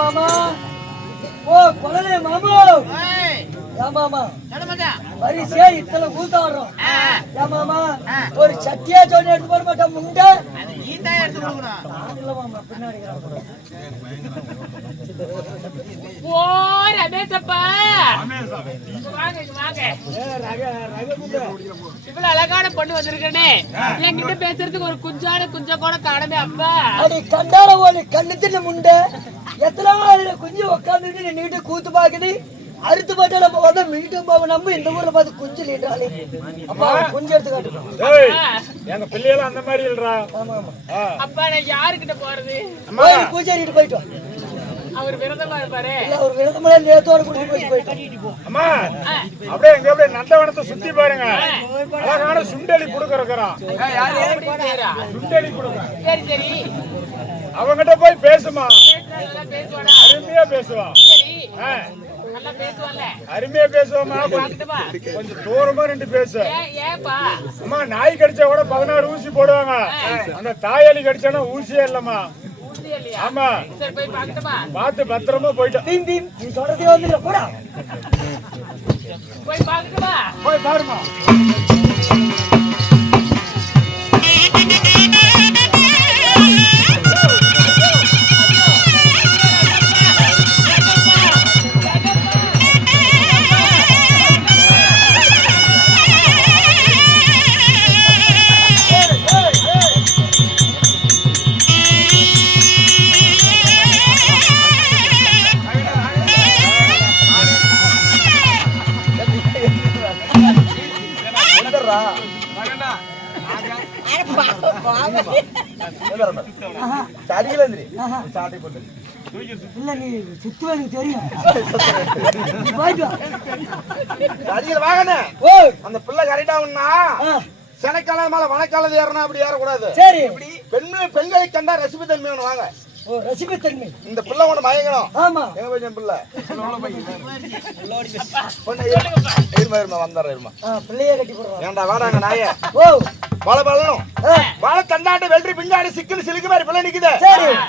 மாமா ஓ கொலலே மாமா மாமா வரிசையா இத்தனை கூட்டம் வர்றோம் மாமா ஒரு சட்டியா சொல்லி எடுத்து போட மாட்டோம் முண்டை பின்னாடி இவ்வளவு அழகான பொண்ணு வந்திருக்கனே என்கிட்ட பேசுறதுக்கு ஒரு குஞ்சான குஞ்ச கூட காணமே அப்பா அது கண்டால ஒரு கண்ணு தின்னு முண்டை எத்தனை குஞ்சு உட்காந்துட்டு நின்னுட்டு கூத்து பாக்குது அறுத்து பாட்டா நம்ம வந்து மீட்டும் போவோம் நம்ம இந்த ஊர்ல பார்த்து குஞ்சு நீட்டாலே அப்பா குஞ்சு எடுத்து காட்டுறோம் எங்க பிள்ளைகள் அந்த மாதிரி இல்லடா அப்பா நான் யாருக்கிட்ட போறது பூஜாரிட்டு போயிட்டோம் அவர் விரதமா இருப்பாரு இல்ல அவர் விரதமா நேத்தோட கூட்டிட்டு போயிட்டோம் அம்மா அப்படியே எங்க அப்படியே நந்தவனத்தை சுத்தி பாருங்க அழகான சுண்டலி குடுக்கறோம் சுண்டலி குடுக்கறோம் சரி சரி அவங்கிட்ட போய் பேசுமா அருமையா பேசுவா அருமையா பேசுவாமா கொஞ்சம் தூரமா ரெண்டு பேசு அம்மா நாய் கடிச்சா கூட 16 ஊசி போடுவாங்க அந்த தாயலி கடிச்சானா ஊசியே இல்லம்மா ஆமா பார்த்து பத்திரமா போயிட்டோம் நீ சொல்றதே வந்து போடா போய் பாருமா இல்ல நீ சுத்துவனுக்கு தெரியும் அந்த பிள்ளை கரெக்டாகும்னா செனக்காலம் மேல வனக்காலம் ஏறணும் அப்படி ஏறக்கூடாது. சரி பெண்களை கண்டா ரசிப்பு தன்மை வாங்க. ஓ ரசிப்பு தன்மை இந்த பிள்ளை ஒண்ணு மயங்கணும். ஆமா எங்க போய் பிள்ளை வந்தாரு பிள்ளைய கட்டி போடுறோம். ஏண்டா வாடாங்க நாயே. ஓ வாழ பழனும் வாழ தண்டாட்டு வெள்ளி பிஞ்சாடி சிக்கல் சிலுக்கு மாதிரி பிள்ளை நிக்குது.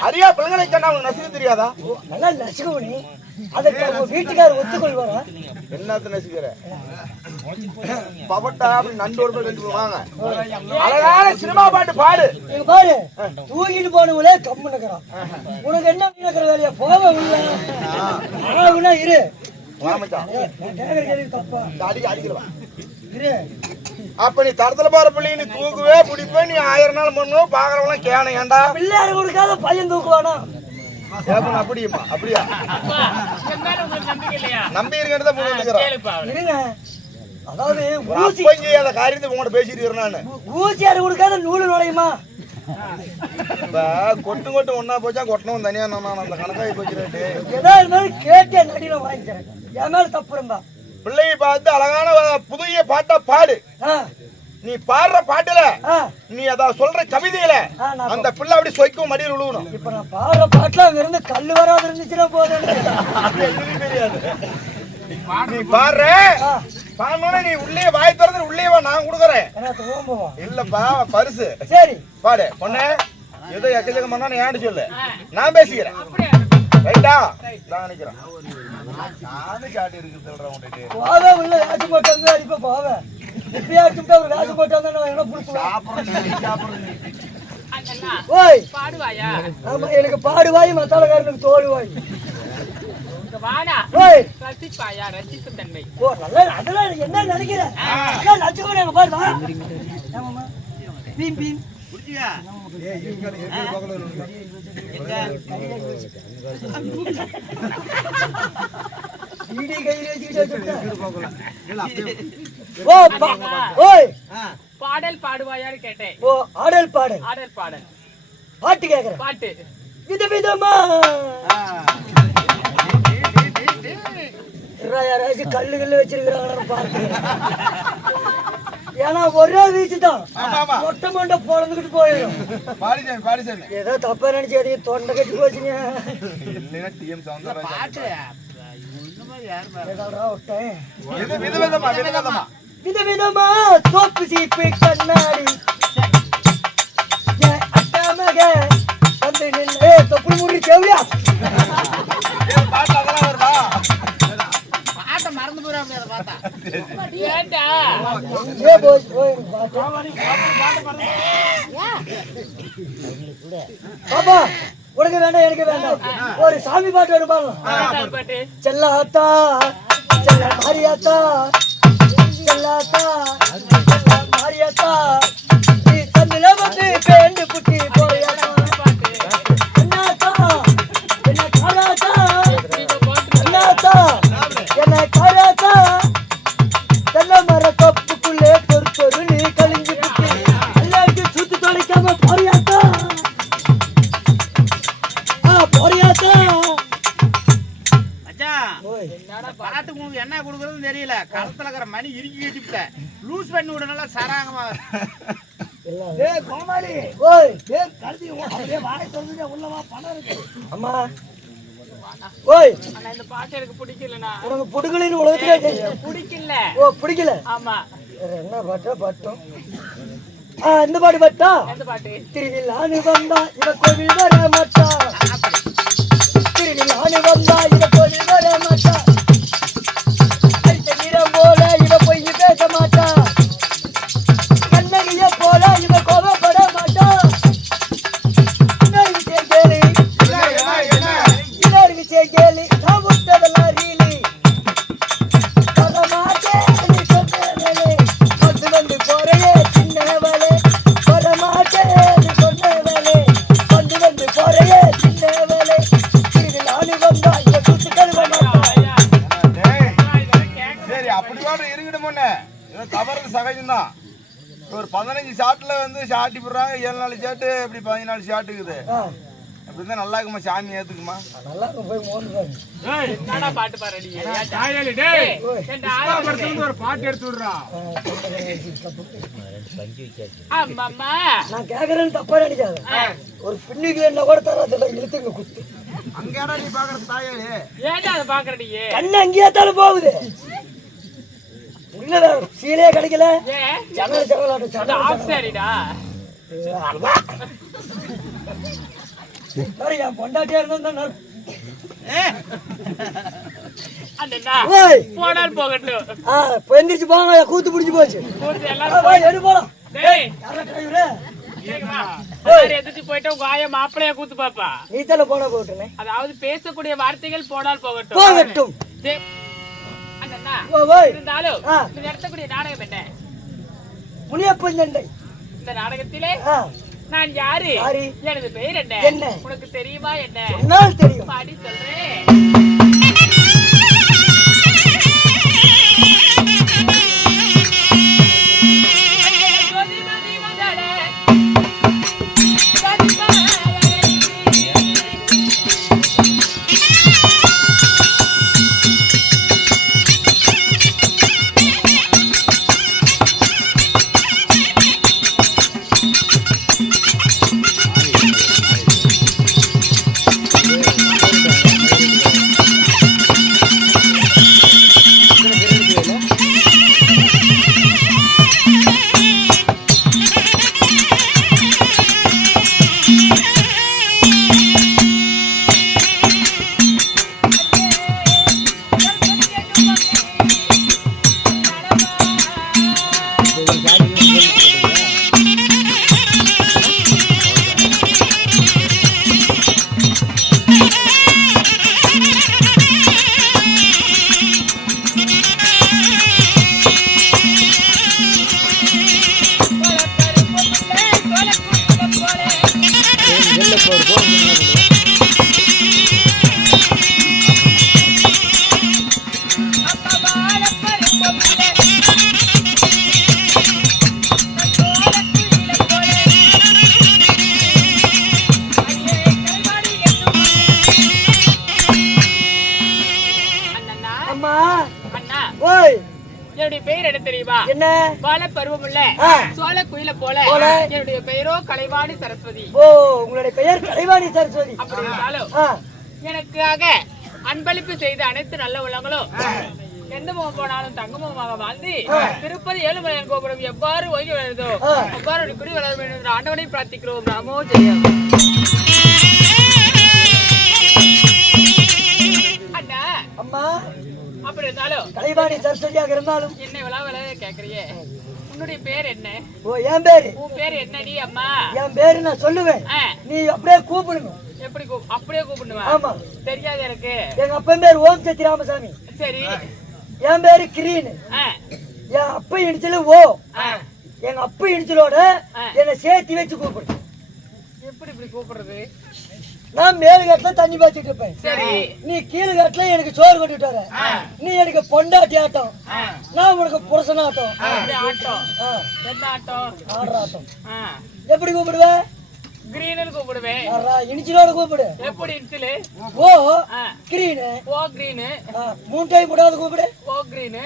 அரியா பிள்ளைகளை கண்டா அவனுக்கு நசிக்க தெரியாதா? நல்லா நசிக்கவனி அதுக்கு வீட்டுக்காரர் ஒத்துக்கொள்வாரா? என்னத்த நசிக்கிற பவட்டா அப்படி நண்டோடு போய் ரெண்டு வாங்க. அழகான சினிமா பாட்டு பாடு. இங்க பாரு தூக்கிட்டு போனவங்களே கம்முன்னுக்குறான். உனக்கு என்ன நினைக்கிற வேலையா? போக உள்ள இரு அப்ப நீ தரத்துல போற பிள்ளை நீ தூக்குவே பிடிப்ப நீ 1000 நாள் பண்ணுவோம் பாக்குறவங்களாம் கேன ஏண்டா பிள்ளையாரு கொடுக்காத பையன் தூக்குவானா? அப்படியுமா? அப்படியா நம்பி இருக்க அதாவது அந்த காரியத்தை உங்கள்கிட்ட பேசிட்டு நான் ஊசியாரு கொடுக்காத நூலு நுழையுமா? கொட்டு கொட்டு ஒன்னா போச்சா கொட்டணும் தனியா நான் அந்த கணக்காய் போச்சுட்டு ஏதோ இருந்தாலும் கேட்டே நடின வாங்கிக்கிறேன். என் மேல தப்பு இருந்தா பிள்ளையை பார்த்து அழகான புதிய பாட்டா பாடு. நீ பாடுற பாட்டுல நீ அத சொல்ற கவிதையில அந்த பிள்ளை அப்படி சொய்க்கும் மடியில் விழுவணும். இப்ப நான் பாடுற பாட்டுல அங்க இருந்து கல்லு வராது இருந்துச்சுன்னா போதும். தெரியாது நீ பாடுற பாடணும். நீ உள்ளே வாய் திறந்து உள்ளே வா நான் கொடுக்குறேன். இல்லப்பா பரிசு. சரி பாடு பொண்ணு. ஏதோ எக்கச்சக்கம் பண்ணா ஏன்னு சொல்லு நான் பேசிக்கிறேன். ரைட்டா நான் நினைக்கிறேன் நானும் காட்டி இருக்கு சொல்றேன். போவே உள்ள வேச்சு போட்டாங்க இப்ப போவே இப்பயா சும்மா ஒரு வேச்சு போட்டாங்க என்ன புடிச்சு ஓய் பாடுவாயா? ஆமா எனக்கு பாடுவாய் மத்தாளக்காரனுக்கு தோடுவாய். வாடா ஓய் ரசிப்பாயா? ரசிப்பு தன்மை. ஓ நல்லா அதெல்லாம் என்ன நினைக்கிற? நான் லட்சம் எங்க பாரு வா. ஆமாமா பீம் பீம் குடிச்சியா? ஏய் இருங்க பக்கத்துல இருங்க. வீடி கையில வச்சிட்டு போகலாம். ஓ ஓய் பாடல் பாடுவாயான்னு கேட்டேன். ஓ ஆடல் பாடல். ஆடல் பாடல் பாட்டு கேக்குறேன். பாட்டு விதவிதமா யாராச்சும் கல்லு கல்லு வச்சிருக்கிறாங்க பாட்டு. ஏன்னா ஒரே வீச்சு தான் மொட்டை மொண்டை பொழந்துக்கிட்டு போயிடும். ஏதோ தப்பா நினைச்சு அதிக தொண்டை கட்டி போச்சுங்க. விதவிதமா சோப்பு சீப்பு கண்ணாடி அட்டா மக வந்து நின்று தொப்புள் முடி கேவியா ஏண்டா எங்கேயோ போய் பாப்பா உனக்கு வேண்டாம் எனக்கு வேண்டாம் ஒரு சாமி பாட்டு ஒரு பாடலாம் பாட்டு செல்லாத்தா செல்ல மாரியாத்தா செல்லாத்தா மாரியாத்தா நீ தன்னில வந்து பேண்டு புட்டி போறியாத்தா என்னத்தா என்ன காலாத்தா என்னத்தா என்ன காலாத்தா தெல்ல மர கப்புக்குள்ளே பொறுத்தொரு நீ கழிஞ்சு புட்டி எல்லாருக்கும் சுத்தி தொலைக்காம போறியாத்தா போறியாத்தா பாட்டுக்கு உங்களுக்கு என்ன கொடுக்கறதுன்னு தெரியல களத்துல இருக்கிற மணி இறுக்கி கட்டிவிட்ட லூஸ் பண்ணி விட நல்லா சராங்கமா அம்மா ஓய் ஆனா இந்த பாட்டு எனக்கு பிடிக்கலண்ணா உனக்கு புடுகலின்னு உலகத்திலே தெரியும் பிடிக்கல ஓ பிடிக்கல ஆமா வேற என்ன பாட்டா பாட்டும் இந்த பாட்டு பாட்டா எந்த பாட்டு திருவிழான்னு வந்தா இவ கோவில் வர மாட்டா திருவிழான்னு வந்தா இவ கோவில் வர மாட்டா வீரம் போல இவ பொய் பேச மாட்டா கண்ணகிய போல இவ கோபப்பட மாட்டா இன்னொரு விஷயம் கேளு இன்னொரு விஷயம் கேளு நான் விட்டதெல்லாம் ரீலி வர மாட்டேன் நீ சொன்னவளே வந்து போறையே சின்னவளே வர மாட்டேன் நீ சொன்னவளே வந்து போறையே சின்னவளே திருவிழான்னு வந்தா இவ கூட்டு கழுவ மாட்டா சரி அப்படி வாட இருக்கணும்னு ஏதோ தவறு சகஜம்தான் ஒரு 15 ஷாட்ல வந்து ஷாட்டி போடுறாங்க 7 ஷாட்டு இப்படி 14 ஷாட் இருக்குது அப்படி இருந்தா நல்லா இருக்குமா சாமி ஏத்துக்குமா நல்லா போய் மோந்து என்னடா பாட்டு பாரு நீ தாயாளி டேய் படத்துல ஒரு பாட்டு எடுத்து விடுறா ஆமாம்மா நான் கேக்குறேன்னு தப்பா நினைக்காத ஒரு பின்னுக்கு என்ன கூட தராதுல இழுத்துங்க குத்து அங்கடா நீ பாக்குற தாயாளி ஏன்டா அதை பாக்குற நீ கண்ணு அங்கேயே தாலும் போகுது உள்ள சீலையே கிடைக்கல ஏன் ஜன்னல் அது ஆஃப் சாரிடா என் பொண்டாட்டியா இருந்தா அண்ணா ஓய் போனால் போகட்டும் எந்திரிச்சு போங்க கூத்து பிடிச்சு போச்சு கூத்து எல்லாரும் எடு போலாம் டேய் யாரா டிரைவரு எதிர்த்து போயிட்டு உங்க ஆயா மாப்பிளைய கூத்து பாப்பா நீ தானே போனா போட்டுனே அதாவது பேசக்கூடிய வார்த்தைகள் போனால் போகட்டும் போகட்டும் அண்ணா ஓய் இருந்தாலும் இது நடத்தக்கூடிய நாடகம் என்ன முனியப்பன் சண்டை இந்த நாடகத்திலே நான் யாரு எனது பெயர் என்ன உனக்கு தெரியுமா என்ன சொன்னால் தெரியும் பாடி சொல்றேன் என்னுடைய பெயர் என்ன தெரியுமா? என்ன? வாழ பருவமுள்ள சோழ குயில போல என்னுடைய பெயரோ கலைவாணி சரஸ்வதி. ஓ, உங்களுடைய பெயர் கலைவாணி சரஸ்வதி. அப்படி இருந்தாலும் எனக்காக அன்பளிப்பு செய்த அனைத்து நல்ல உள்ளங்களும் எந்த முகம் போனாலும் தங்கமுகமாக வாழ்ந்து திருப்பதி ஏழுமலையான் கோபுரம் எவ்வாறு ஓய்வு வருதோ அவ்வாறு குடி வளர வேண்டும் என்று ஆண்டவனை பிரார்த்திக்கிறோம். நமோ ஜெயம். அண்ணா, அம்மா, அப்படி இருந்தாலும் கலைவாணி சரஸ்வதியாக இருந்தாலும் என்ன விழா கேக்குறியே உன்னுடைய பேர் என்ன? ஓ என் பேரு உன் பேர் என்னடி அம்மா? என் பேரு நான் சொல்லுவேன், நீ அப்படியே கூப்பிடணும். எப்படி அப்படியே கூப்பிடுவா? ஆமா. தெரியாது எனக்கு. எங்க அப்பன் பேர் ஓம் சத்தி ராமசாமி. சரி. என் பேரு கிரீன். என் அப்பா இடிச்சல ஓ. எங்க அப்பா இடிச்சலோட என்ன சேர்த்து வச்சு கூப்பிடு. எப்படி இப்படி கூப்பிடுறது? நான் மேல் காட்டுல தண்ணி பாய்ச்சிட்டு இருப்பேன். சரி. நீ கீழ் காட்டுல எனக்கு சோறு கொண்டுட்டு வர. நீ எனக்கு பொண்டாட்டி ஆட்டம், நான் உனக்கு புருஷன் ஆட்டம். ஆட்டம் என்ன ஆட்டம்? ஆடுற ஆட்டம். எப்படி கூப்பிடுவ? கிரீனு கூப்பிடுவேன். இனிச்சிலோட கூப்பிடு. எப்படி இனிச்சிலு? ஓ கிரீன். ஓ கிரீனு. 3 டைம் விடாது கூப்பிடு. ஓ கிரீனு.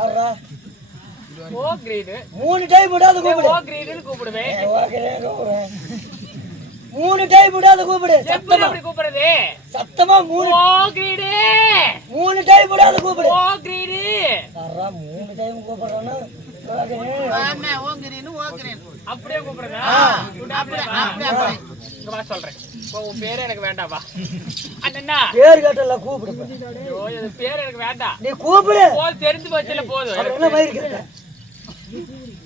ஆடுறா. ஓ கிரீனு. 3 டைம் விடாது கூப்பிடு. ஓ கிரீனு கூப்பிடுவேன். 3 டைம் விடாத கூப்பிடு. எப்படி அப்படி கூப்பிடுறது? சத்தமா 3 ஓ கிரீனு. 3 டைம் விடாத கூப்பிடு. ஓ கிரீனு. சரா 3 டைம் கூப்பிடுறானா? அண்ணா ஓங்கிரீனு ஓங்கிரீன் அப்படியே கூப்பிடுறா? இங்க வா சொல்றேன். உன் பேரே எனக்கு வேண்டாம் வா. அண்ணா பேர் கேட்டல கூப்பிடு. ஐயோ இது பேர் எனக்கு வேண்டாம். நீ கூப்பிடு. போது தெரிஞ்சு போச்சுல போதும். என்ன மயிர் கேட்ட?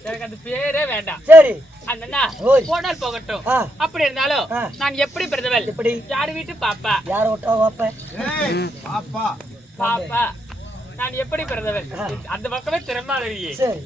எனக்கு அந்த பேரே வேண்டாம். சரி அண்ணா போனால் போகட்டும். அப்படி இருந்தாலும் நான் எப்படி பிறந்தவள்? எப்படி? யார் வீட்டு பாப்பா? யார விட்டா வாப்ப? பாப்பா பாப்பா. நான் எப்படி பிறந்தவள்? அந்த பக்கமே திறமாதிரியே. சரி.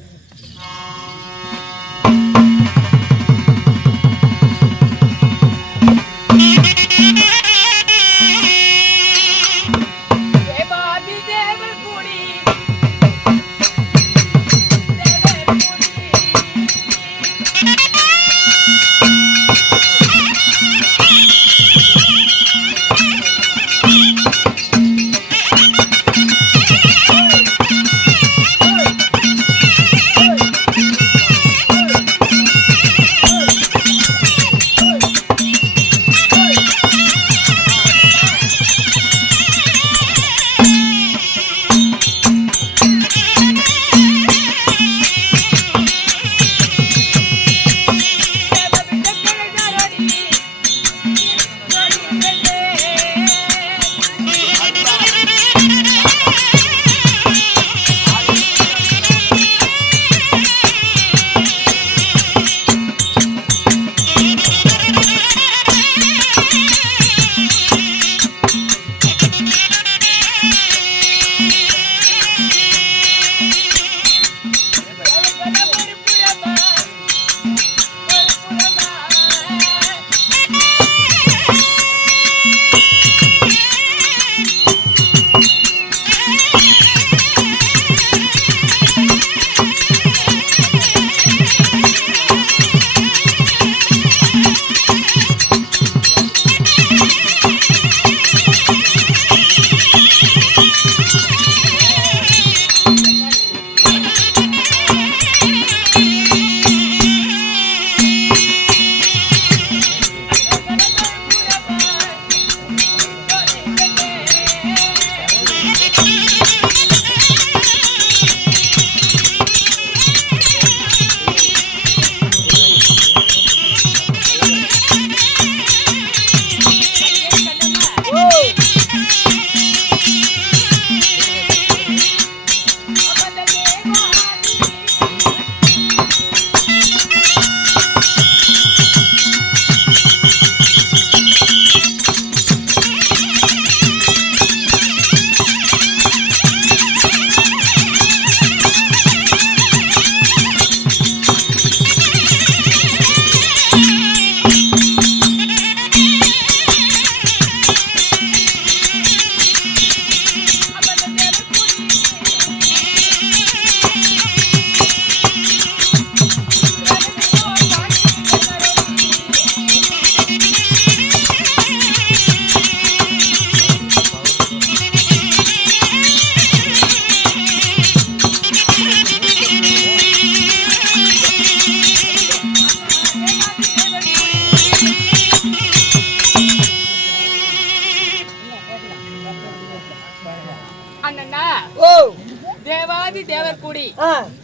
தேவாதி தேவர் கூடி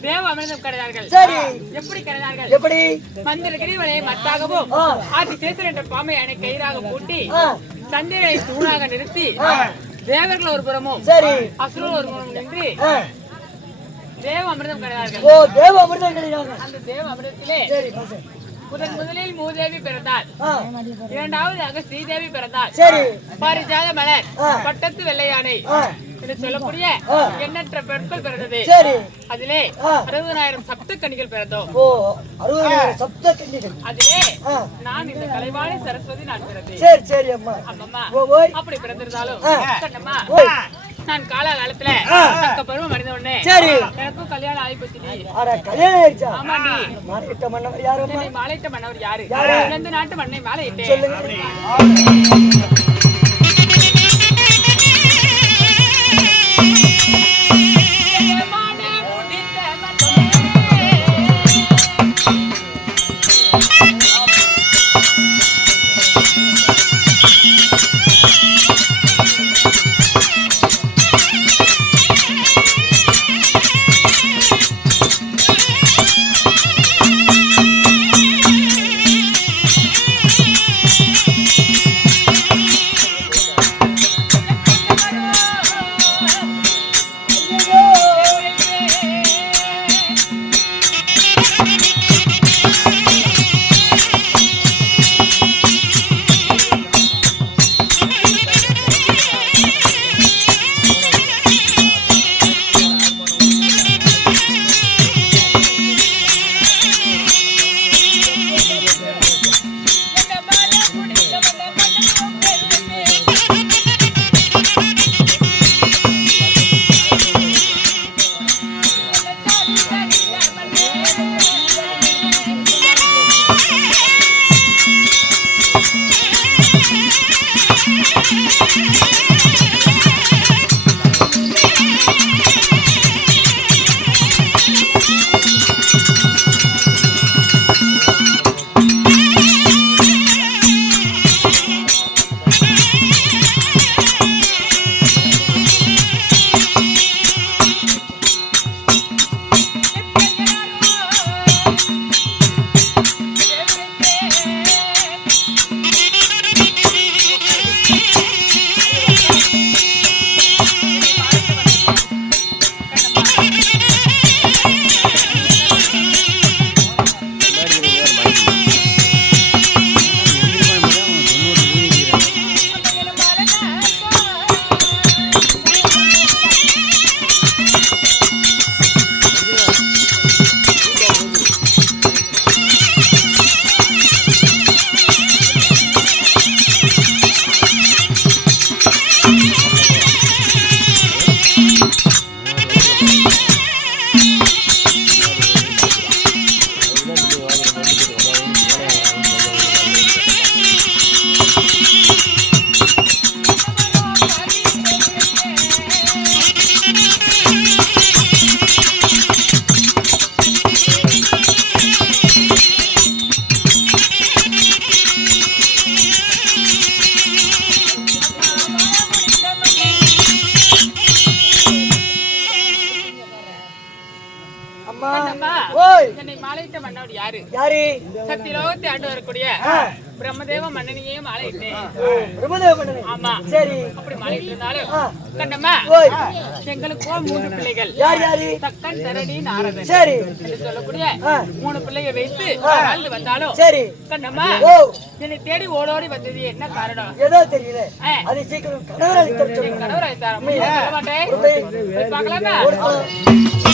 தேவ அமிர்தம் கிடைத்தார்கள். சரி, எப்படி கிடைத்தார்கள்? எப்படி? மந்திர கிரிவலை மத்தாகவும் ஆதி சேசன் என்ற பாமை அணை கயிறாக பூட்டி சந்திரனை தூணாக நிறுத்தி தேவர்கள் ஒரு புறமும் சரி அசுரர்கள் ஒரு புறமும் நின்று தேவ அமிர்தம் கிடையார்கள். ஓ தேவ அமிர்தம் கிடையாது. அந்த தேவ அமிர்தத்திலே சரி முதலில் மூதேவி பிறந்தாள். இரண்டாவதாக ஸ்ரீதேவி பிறந்தாள். சரி பாரிஜாத மலர் பட்டத்து வெள்ளையானை என்று சொல்லக்கூடிய எண்ணற்ற பெண்கள் பிறந்தது. சரி அதிலே 60,000 சப்த கன்னிகள் பிறந்தோம். ஓ 60,000 சப்த கன்னிகள். அதிலே நான் இந்த கலைவாணி சரஸ்வதி நான் பிறந்தேன். சரி சரி அம்மா. அம்மம்மா ஓய் அப்படி பிறந்திருந்தாலும் கண்ணம்மா ஓய் நான் காலகாலத்துல தக்க பருவம் அடைந்த உடனே சரி எனக்கும் கல்யாணம் ஆகி போச்சு. அட கல்யாணம் ஆயிடுச்சா? ஆமா நீ மாலையிட்ட மன்னவர் யாரு அம்மா? மாலையிட்ட மன்னவர் யாரு? இந்த நாட்டு மண்ணை மாலையிட்டேன். சொல்லுங்க. என்னை மாலையிட்ட மன்னவர் யாரு? யாரு? சத்தியலோகத்தை ஆண்டு வரக்கூடிய பிரம்மதேவ மன்னனையே மாலையிட்டேன். பிரம்மதேவ மன்னனே? ஆமா. சரி. அப்படி மாலையிட்டு இருந்தாலும் கண்ணம்மா எங்களுக்கு 3 பிள்ளைகள். யார் யாரு? தக்கன், தரடி, நாரதன். சரி. என்று சொல்லக்கூடிய 3 பிள்ளையை வைத்து வாழ்ந்து வந்தாலும் சரி கண்ணம்மா என்னை தேடி ஓடோடி வந்தது என்ன காரணம்? ஏதோ தெரியல. அது சீக்கிரம் கணவராய் தர சொல்லுங்க. கணவராய் தர மாட்டேன். பார்க்கலாமா?